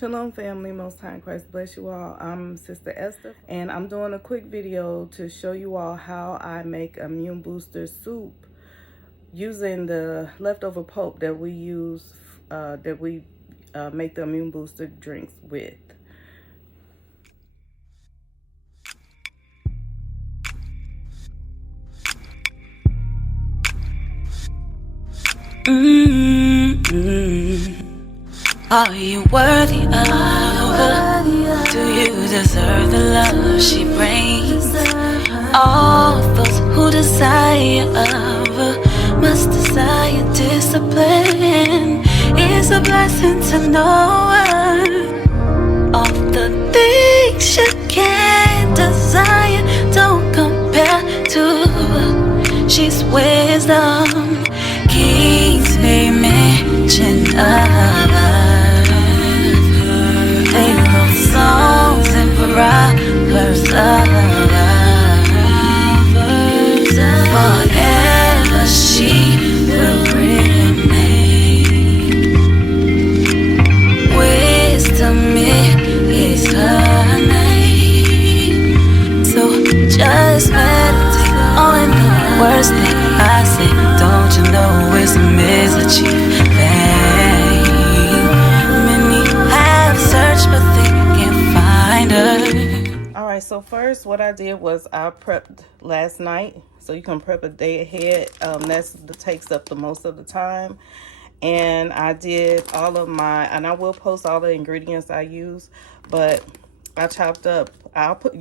Shalom family, most high in Christ bless you all. I'm Sister Esther and I'm doing a quick video to show you all how I make immune booster soup using the leftover pulp that we use, make the immune booster drinks with. Are you worthy of her? Do you deserve the love she brings? All those who desire of her must desire discipline. It's a blessing to know her. All the things you can't desire don't compare to her. She's wisdom. Kings may mention of her. They wrote songs and proverbs of her. Forever she will remain. Wisdom is her name. So just meditate on the words that I say. Don't you know wisdom is a chief thing? Many have searched but they can't find her. Alright, so first what I did was I prepped last night. So you can prep a day ahead. That takes up the most of the time. And I did all of my, and I will post all the ingredients I use, but I chopped up, I'll put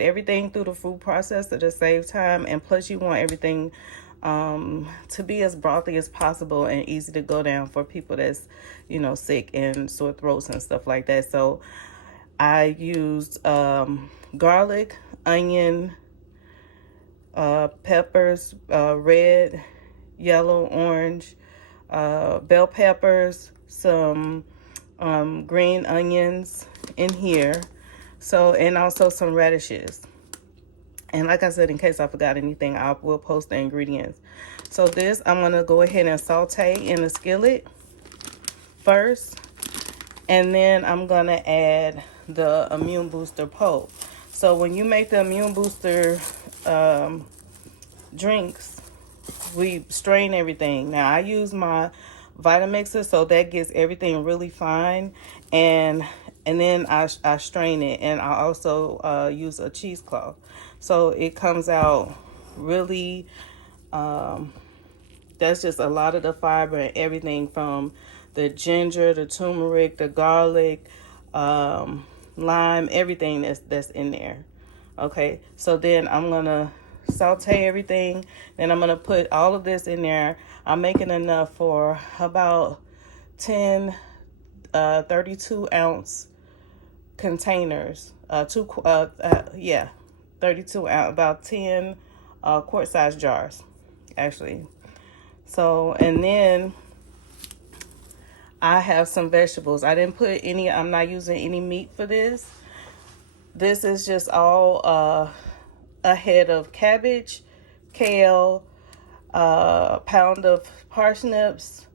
everything through the food processor to save time, and plus you want everything to be as brothy as possible and easy to go down for people that's, you know, sick and sore throats and stuff like that. So I used garlic, onion, peppers, red, yellow, orange, bell peppers, some green onions in here, so, and also some radishes. And like I said, in case I forgot anything, I will post the ingredients. So this I'm going to go ahead and saute in a skillet first, and then I'm going to add the immune booster pulp. So when you make the immune booster drinks, we strain everything. Now I use my Vitamixer, so that gets everything really fine, and then I strain it, and I also use a cheesecloth, so it comes out really that's just a lot of the fiber and everything from the ginger, the turmeric, the garlic, lime, everything that's in there. Okay, so then I'm gonna saute everything, then I'm gonna put all of this in there. I'm making enough for about 10 32 ounce containers, 32 ounce, about 10 quart size jars actually. So, and then I have some vegetables. I didn't put any, I'm not using any meat for this. This is just all a head of cabbage, kale, a pound of parsnips,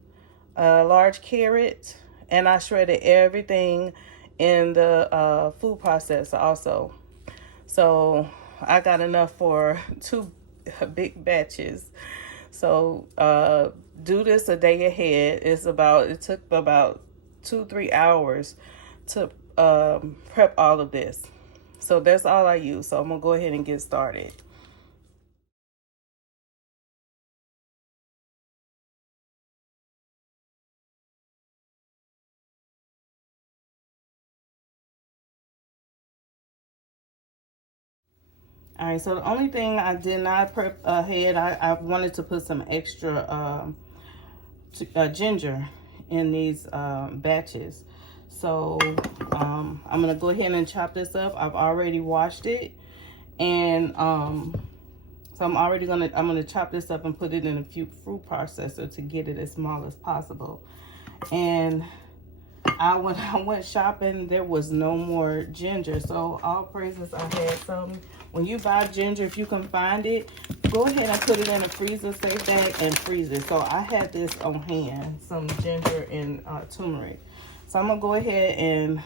a large carrot, and I shredded everything in the food processor also. So I got enough for 2 big batches. So do this a day ahead. It took about 2-3 hours to prep all of this. So that's all I use. So I'm gonna go ahead and get started. All right, so the only thing I did not prep ahead, I wanted to put some extra ginger in these batches. So I'm gonna go ahead and chop this up. I've already washed it, and so I'm gonna chop this up and put it in a food processor to get it as small as possible. And when I went shopping, there was no more ginger. So all praises, I had some. When you buy ginger, if you can find it, go ahead and put it in a freezer, safe bag, and freeze it. So I had this on hand, some ginger and turmeric. So I'm gonna go ahead and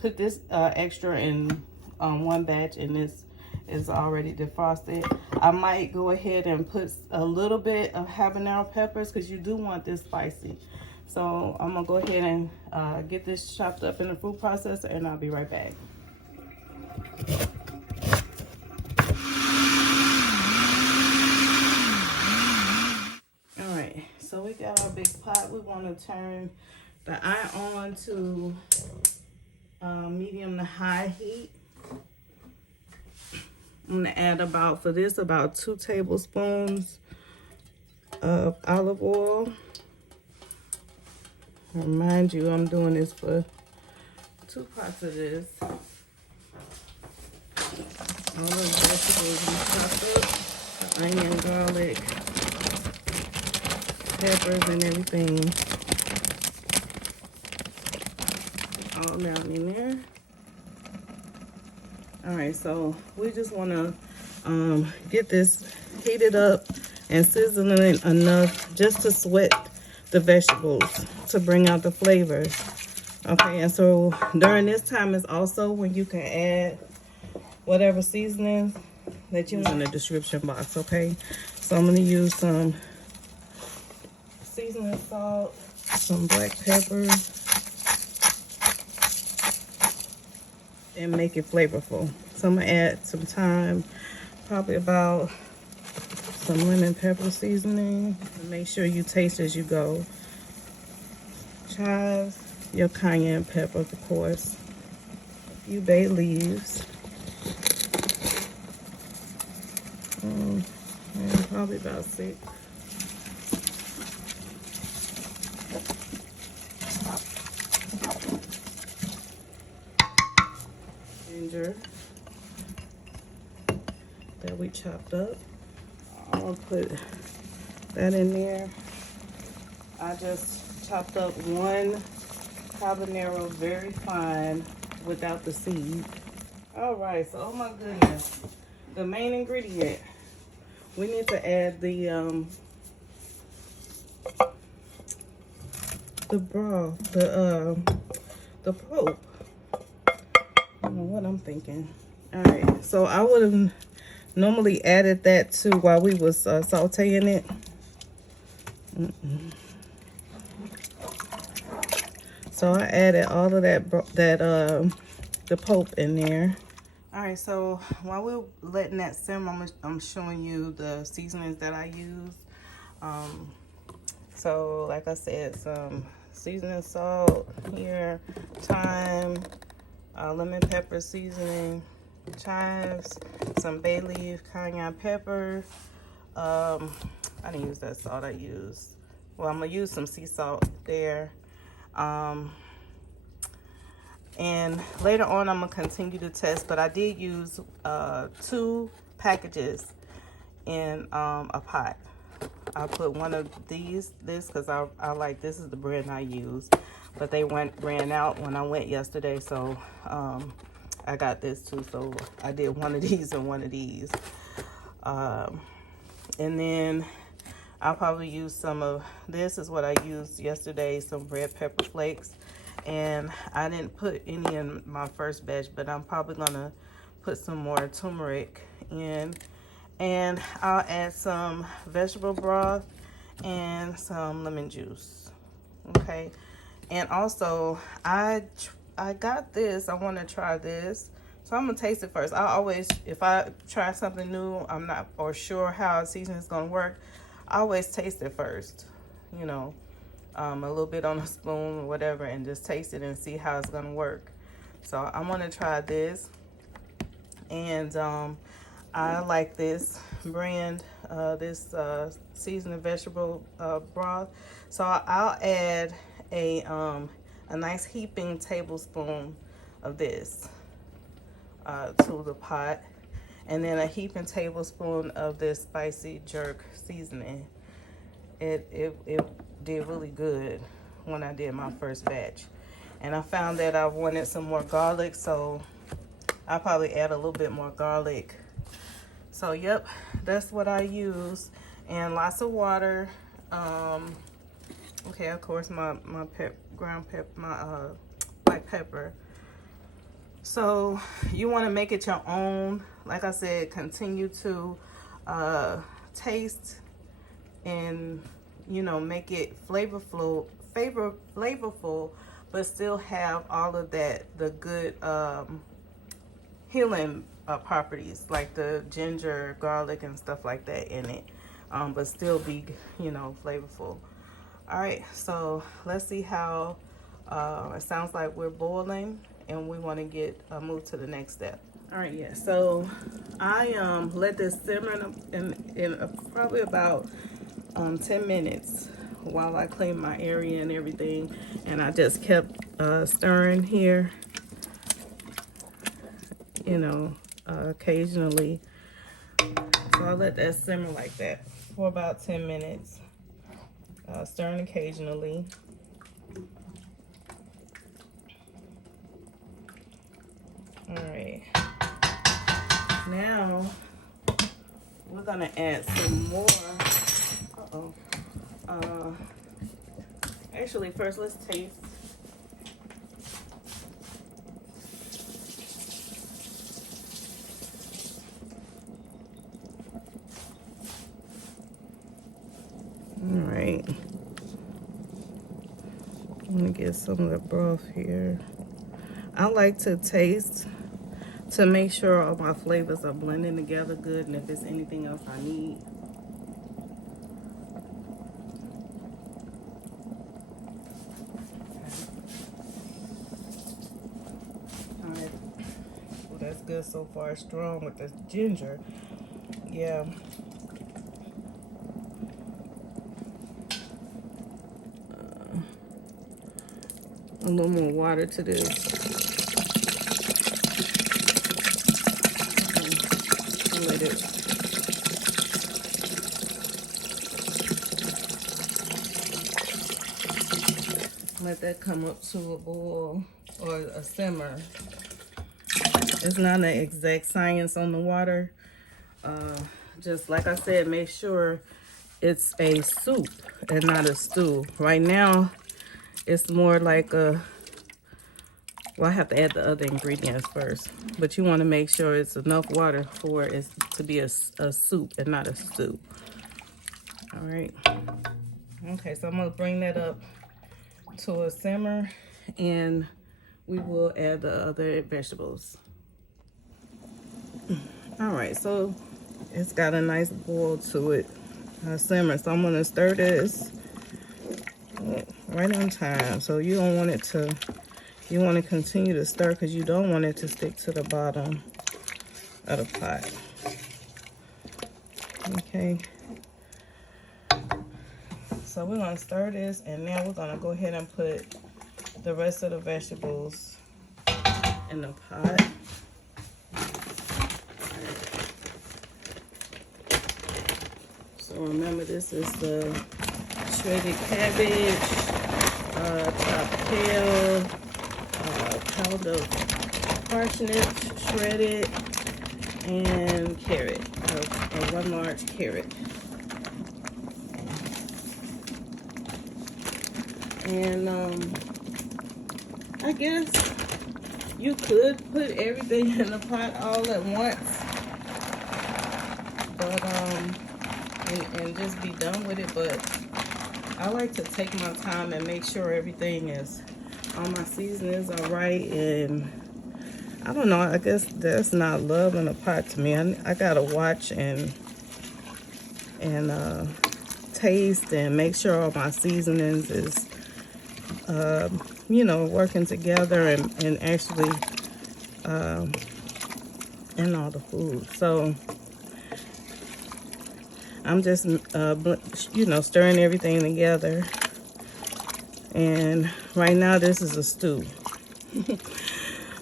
put this extra in one batch, and this is already defrosted. I might go ahead and put a little bit of habanero peppers because you do want this spicy. So I'm gonna go ahead and get this chopped up in the food processor, and I'll be right back. All right, so we got our big pot. We want to turn the iron on to medium to high heat. I'm gonna add about 2 tablespoons of olive oil. Remind you, I'm doing this for 2 pots of this. All those vegetables we chopped up, the onion, garlic, peppers, and everything, all down in there. All right, so we just want to get this heated up and sizzling enough just to sweat the vegetables to bring out the flavors. Okay, and so during this time is also when you can add whatever seasonings that you want in the description box. Okay, so I'm going to use some seasoning salt, some black pepper, and make it flavorful. So I'm gonna add some thyme, probably about some lemon pepper seasoning. Make sure you taste as you go. Chives, your cayenne pepper, of course. A few bay leaves. And probably about 6. Ginger that we chopped up. I'll put that in there. I just chopped up 1 habanero very fine without the seed. All right, so oh my goodness, the main ingredient, we need to add the broth, the pulp. I don't know what I'm thinking. All right, so I would have normally added that too while we was sauteing it. So I added all of that the pulp in there. All right, so while we're letting that simmer, I'm showing you the seasonings that I use. So like I said, some seasoning salt here, thyme, lemon pepper seasoning, chives, some bay leaf, cayenne pepper. I didn't use that salt. I'm gonna use some sea salt there. And later on I'm gonna continue to test, but I did use 2 packages in a pot. I put one of this because I like, this is the brand I use, but they ran out when I went yesterday, so I got this too. So I did one of these and one of these, and then I'll probably use some of this is what I used yesterday, some red pepper flakes, and I didn't put any in my first batch, but I'm probably gonna put some more turmeric in. And I'll add some vegetable broth and some lemon juice. Okay, and also I got this. I want to try this, so I'm gonna taste it first. I always, if I try something new, I'm not or sure how seasoning is gonna work, I always taste it first. You know, a little bit on a spoon or whatever, and just taste it and see how it's gonna work. So I want to try this, and I like this brand, this seasoned vegetable broth. So I'll add a nice heaping tablespoon of this to the pot, and then a heaping tablespoon of this spicy jerk seasoning. It did really good when I did my first batch, and I found that I wanted some more garlic, so I'll probably add a little bit more garlic. So yep, that's what I use, and lots of water. Okay, of course my ground pepper, my black pepper. So you want to make it your own. Like I said, continue to taste and, you know, make it flavorful, but still have all of that, the good healing properties like the ginger, garlic, and stuff like that in it, but still be, you know, flavorful. All right, so let's see how it sounds like we're boiling, and we want to get move to the next step. All right, yeah, so I let this simmer in probably about 10 minutes while I clean my area and everything, and I just kept stirring here, you know, occasionally. So I let that simmer like that for about 10 minutes, stirring occasionally. All right, now we're gonna add some more. Actually, first let's taste. All right, I'm gonna get some of the broth here. I like to taste to make sure all my flavors are blending together good, and if there's anything else I need. All right, well, that's good so far. Strong with the ginger. Yeah. A little more water to this. Let it. Let that come up to a boil or a simmer. It's not an exact science on the water. Just like I said, make sure it's a soup and not a stew. Right now, it's more like a, well, I have to add the other ingredients first, but you want to make sure it's enough water for it to be a soup and not a stew. All right. Okay, so I'm going to bring that up to a simmer, and we will add the other vegetables. All right, so it's got a nice boil to it, simmer. So I'm going to stir this right on time. So you don't want it to, you want to continue to stir because you don't want it to stick to the bottom of the pot. Okay. So we're going to stir this, and now we're going to go ahead and put the rest of the vegetables in the pot. So remember, this is the shredded cabbage, chopped kale, pound of parsnips shredded, and carrot, one large carrot. And I guess you could put everything in the pot all at once, but and just be done with it. But I like to take my time and make sure everything is, all my seasonings are right. And I don't know, I guess that's not love in a pot to me. I gotta watch and taste and make sure all my seasonings is you know, working together and actually in all the food. So I'm just you know, stirring everything together. And right now this is a stew.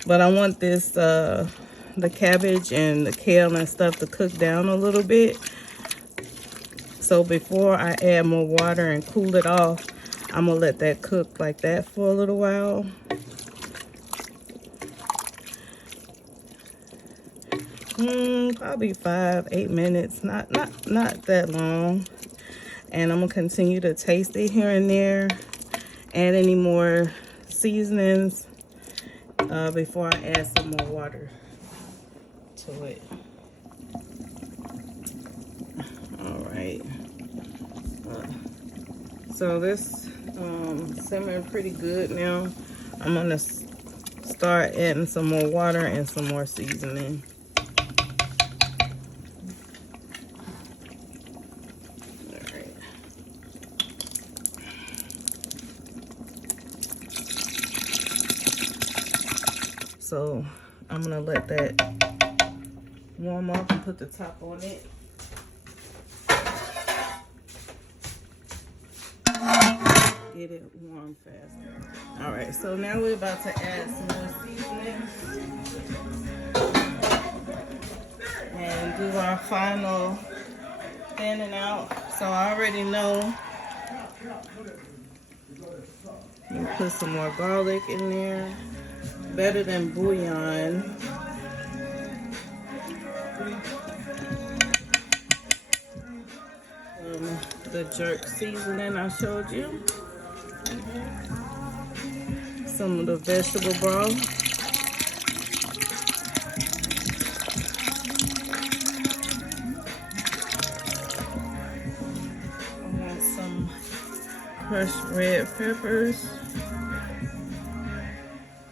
But I want this the cabbage and the kale and stuff to cook down a little bit. So before I add more water and cool it off, I'm gonna let that cook like that for a little while. Probably 5-8 minutes, not that long. And I'm gonna continue to taste it here and there. add any more seasonings before I add some more water to it. All right. So this simmering pretty good now. I'm gonna start adding some more water and some more seasoning. All right. So I'm gonna let that warm up and put the top on it. Get it warm fast. All right, so now we're about to add some more seasoning and do our final thinning out. So I already know you put some more garlic in there. Better than bouillon. The jerk seasoning I showed you. Some of the vegetable broth. I got some crushed red peppers.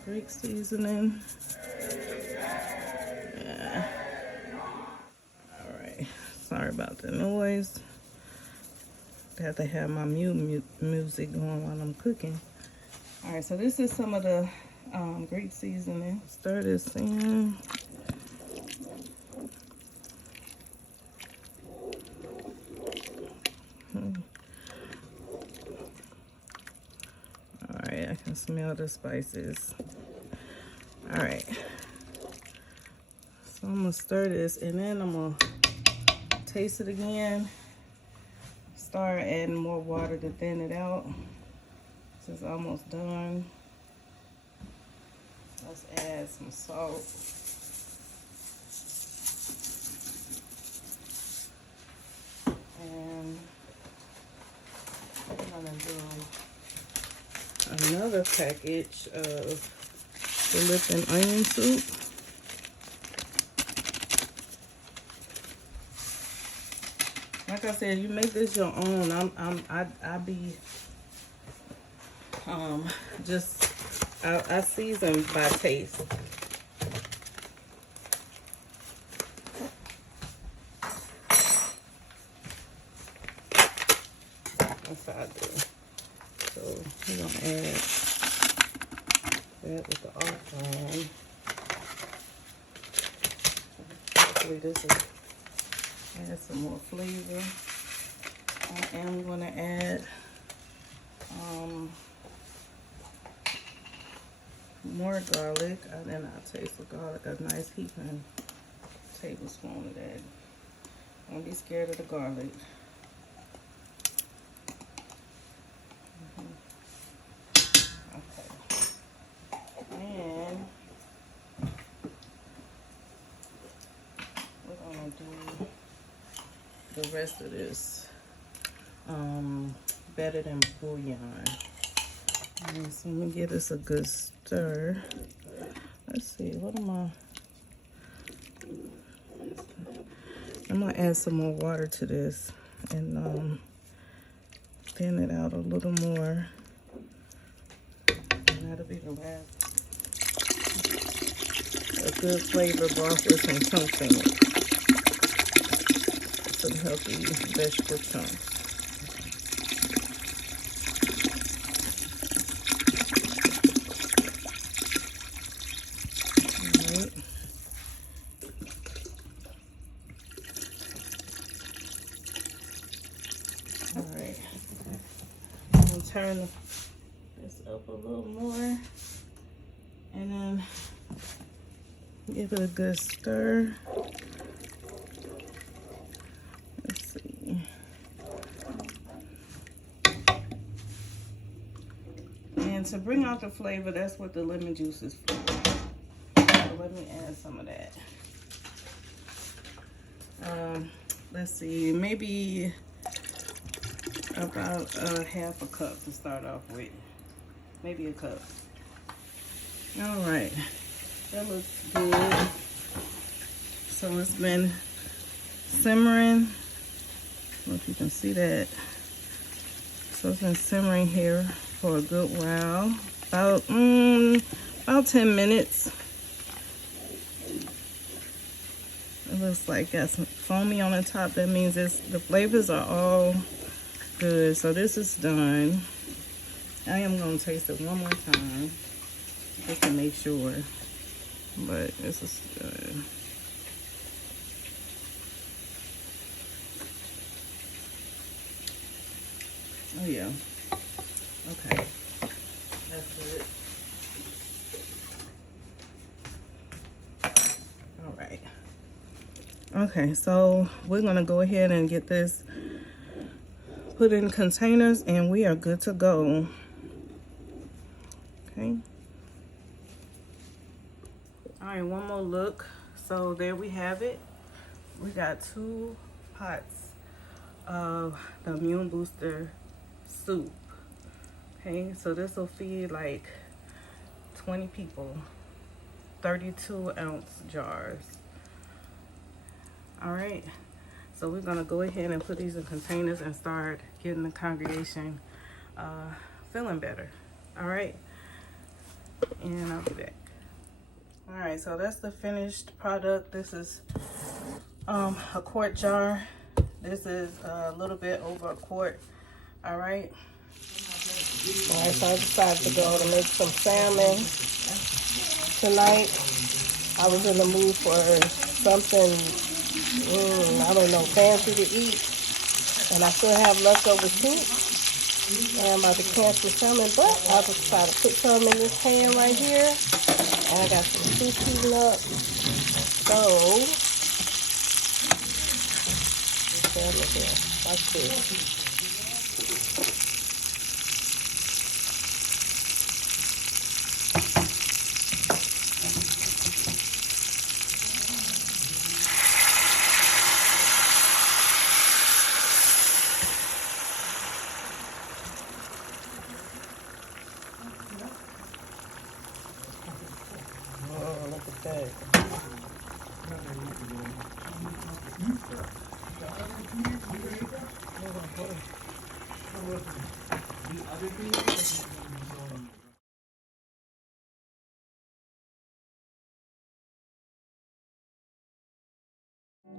Greek seasoning. Yeah. All right. Sorry about the noise. I have to have my music going while I'm cooking. All right, so this is some of the Greek seasoning. Stir this in. All right, I can smell the spices. All right, so I'm gonna stir this and then I'm gonna taste it again. Start adding more water to thin it out. This is almost done. Let's add some salt. And I'm gonna do another package of the Lipton onion soup. Like I said, you make this your own. I be I season by taste. That's how I do. So we're gonna add that with the olive oil. Hopefully this will add some more flavor. I am gonna add more garlic, and then I'll taste the garlic, a nice heaping tablespoon of that. Don't be scared of the garlic. Okay. And we're gonna do the rest of this better than bouillon. Right, so let me give this a good stir. Let's see, what am I'm gonna add some more water to this and thin it out a little more. And that'll be the last. A good flavor broth with some chunks in it. Some healthy vegetable chunks. Turn this up a little more and then give it a good stir. Let's see. And to bring out the flavor, that's what the lemon juice is for. So let me add some of that. Let's see, maybe about half a cup to start off with. maybe a cup. All right, that looks good. So it's been simmering. I don't know if you can see that. So it's been simmering here for a good while, about 10 minutes. It looks like got some foamy on the top. That means the flavors are all good. So this is done. I am gonna taste it one more time just to make sure. But this is good. Oh yeah. Okay. That's good. All right. Okay, so we're gonna go ahead and get this put in containers and we are good to go. Okay. All right, one more look. So there we have it. We got 2 pots of the immune booster soup. Okay, so this will feed like 20 people, 32-ounce jars. All right, so we're gonna go ahead and put these in containers and start getting the congregation feeling better. All right, and I'll be back. All right, so that's the finished product. This is a quart jar. This is a little bit over a quart. All right. All right, so I decided to go to make some salmon tonight. I was in the mood for something, I don't know, fancy to eat. And I still have leftover soup. And I'm about to cancel salmon, but I just decided to put some in this pan right here. And I got some soup heating up. So, salmon here. Watch this.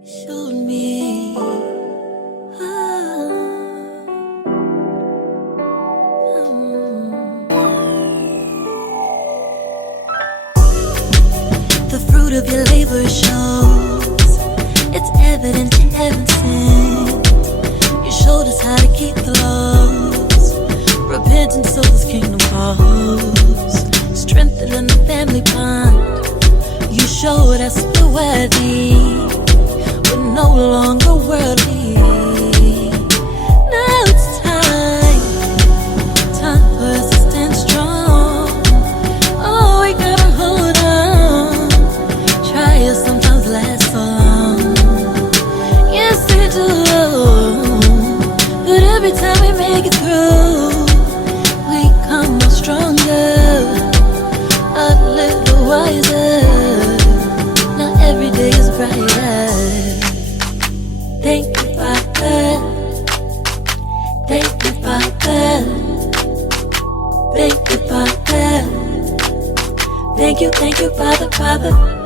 Showed me the fruit of your labor shows. It's evident in every sin. You showed us how to keep the laws. Repentance so this kingdom calls. Strengthening the family bond. You showed us we're worthy. We're no longer worldly. Now it's time for us to stand strong. Oh, we gotta hold on. Trials sometimes last so long. Yes, they do. But every time we make it through, we come out stronger, a little wiser. Now every day is brighter. Thank you, Father. Thank you, Father. Thank you, Father. Thank you, Father, Father.